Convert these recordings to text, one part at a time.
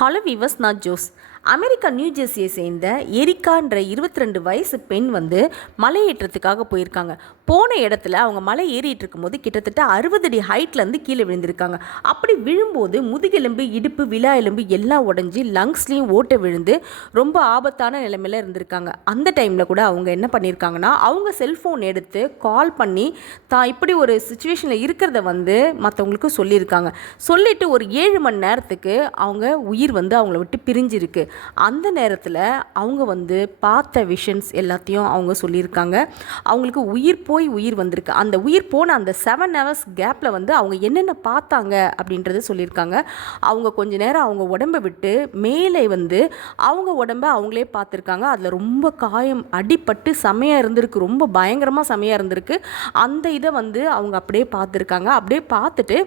Hello viewers, நான் Jose. America new ஜெர்சியை சேர்ந்த எரிக்கான்ற 22 வயசு பெண் மலையேற்றத்துக்காக போயிருக்காங்க. போன இடத்துல அவங்க மலை ஏறிட்டு இருக்கும்போது கிட்டத்தட்ட 60 அடி ஹைட்லேருந்து கீழே விழுந்திருக்காங்க. அப்படி விழும்போது முதுகெலும்பு, இடுப்பு, விலா எலும்பு எல்லாம் உடஞ்சி லங்ஸ்லேயும் ஓட்டை விழுந்து ரொம்ப ஆபத்தான நிலைமையில் இருந்திருக்காங்க. அந்த டைமில் கூட அவங்க என்ன பண்ணியிருக்காங்கன்னா, அவங்க செல்ஃபோன் எடுத்து கால் பண்ணி தான் இப்படி ஒரு சுச்சுவேஷனில் இருக்கிறத மற்றவங்களுக்கு சொல்லியிருக்காங்க. சொல்லிவிட்டு ஒரு 7 மணி நேரத்துக்கு அவங்க உயிர் அவங்கள விட்டு பிரிஞ்சிருக்கு. அந்த நேரத்தில் அவங்க பார்த்த விஷன்ஸ் எல்லாத்தையும் அவங்க சொல்லியிருக்காங்க. அவங்களுக்கு உயிர் போய் உயிர் வந்திருக்கு. அந்த உயிர் போன அந்த 7 ஹவர்ஸ் கேப்பில் அவங்க என்னென்ன பார்த்தாங்க அப்படின்றத சொல்லியிருக்காங்க. அவங்க கொஞ்ச நேரம் அவங்க உடம்பை விட்டு மேலே அவங்க உடம்பை அவங்களே பார்த்துருக்காங்க. அதில் ரொம்ப காயம் அடிபட்டு செமையாக இருந்திருக்கு, ரொம்ப பயங்கரமாக செமையாக இருந்திருக்கு. அந்த இதை அவங்க அப்படியே பார்த்துருக்காங்க. அப்படியே பார்த்துட்டு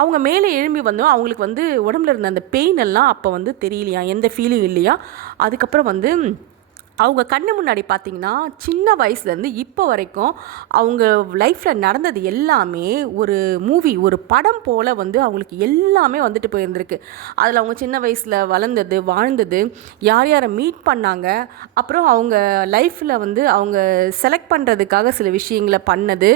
அவங்க மேலே எழும்பி அவங்களுக்கு உடம்புல இருந்த அந்த பெயின் எல்லாம் அப்போ தெரியலையா, எந்த ஃபீலிங் இல்லையா. அதுக்கப்புறம் அவங்க கண்ணு முன்னாடி பார்த்திங்கன்னா சின்ன வயசுலேருந்து இப்போ வரைக்கும் அவங்க லைஃப்பில் நடந்தது எல்லாமே ஒரு மூவி, ஒரு படம் போல் அவங்களுக்கு எல்லாமே போயிருந்திருக்கு. அதில் அவங்க சின்ன வயசில் வளர்ந்தது, வாழ்ந்தது, யார் யாரை மீட் பண்ணாங்க, அப்புறம் அவங்க லைஃப்பில் அவங்க செலக்ட் பண்ணுறதுக்காக சில விஷயங்களை பண்ணது,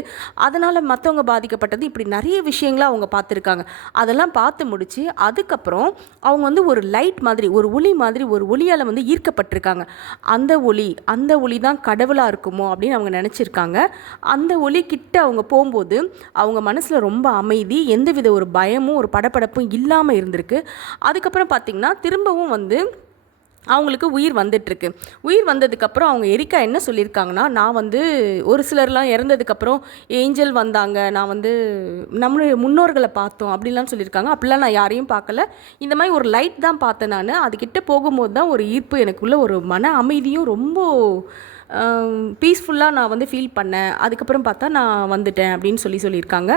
அதனால் மற்றவங்க பாதிக்கப்பட்டது, இப்படி நிறைய விஷயங்களை அவங்க பார்த்துருக்காங்க. அதெல்லாம் பார்த்து முடித்து அதுக்கப்புறம் அவங்க ஒரு லைட் மாதிரி, ஒரு ஒளி மாதிரி, ஒரு ஒளியால் ஈர்க்கப்பட்டிருக்காங்க. அந்த ஒளி தான் கடவுளாக இருக்குமோ அப்படின்னு அவங்க நினச்சிருக்காங்க. அந்த ஒளி கிட்ட அவங்க போகும்போது அவங்க மனசில் ரொம்ப அமைதி, எந்தவித ஒரு பயமும் ஒரு படபடப்பும் இல்லாமல் இருந்திருக்கு. அதுக்கப்புறம் பார்த்திங்கன்னா திரும்பவும் அவங்களுக்கு உயிர் வந்துட்டுருக்கு. உயிர் வந்ததுக்கப்புறம் அவங்க எரிக்கா என்ன சொல்லியிருக்காங்கன்னா, நான் ஒரு சிலர்லாம் இறந்ததுக்கப்புறம் ஏஞ்சல் வந்தாங்க, நான் நம்மளுடைய முன்னோர்களை பார்த்தோம் அப்படிலாம் சொல்லியிருக்காங்க. அப்படிலாம் நான் யாரையும் பார்க்கல, இந்த மாதிரி ஒரு லைட் தான் பார்த்தேன். நான் அதுக்கிட்ட போகும்போது தான் ஒரு ஈர்ப்பு, எனக்குள்ள ஒரு மன அமைதியும் ரொம்ப பீஸ்ஃபுல்லாக நான் ஃபீல் பண்ணேன். அதுக்கப்புறம் பார்த்தா நான் வந்துட்டேன் அப்படின்னு சொல்லியிருக்காங்க.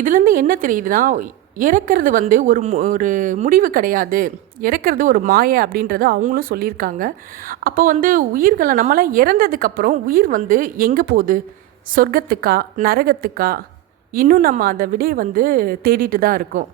இதுலேருந்து என்ன தெரியுதுன்னா, இறக்கிறது ஒரு முடிவு கிடையாது, இறக்கிறது ஒரு மாயை அப்படின்றத அவங்களும் சொல்லியிருக்காங்க. அப்போ உயிர்களை நம்மளாம் இறந்ததுக்கப்புறம் உயிர் எங்கே போகுது, சொர்க்கத்துக்கா நரகத்துக்கா, இன்னும் நம்ம அதை விட தேடிட்டு தான் இருக்கோம்.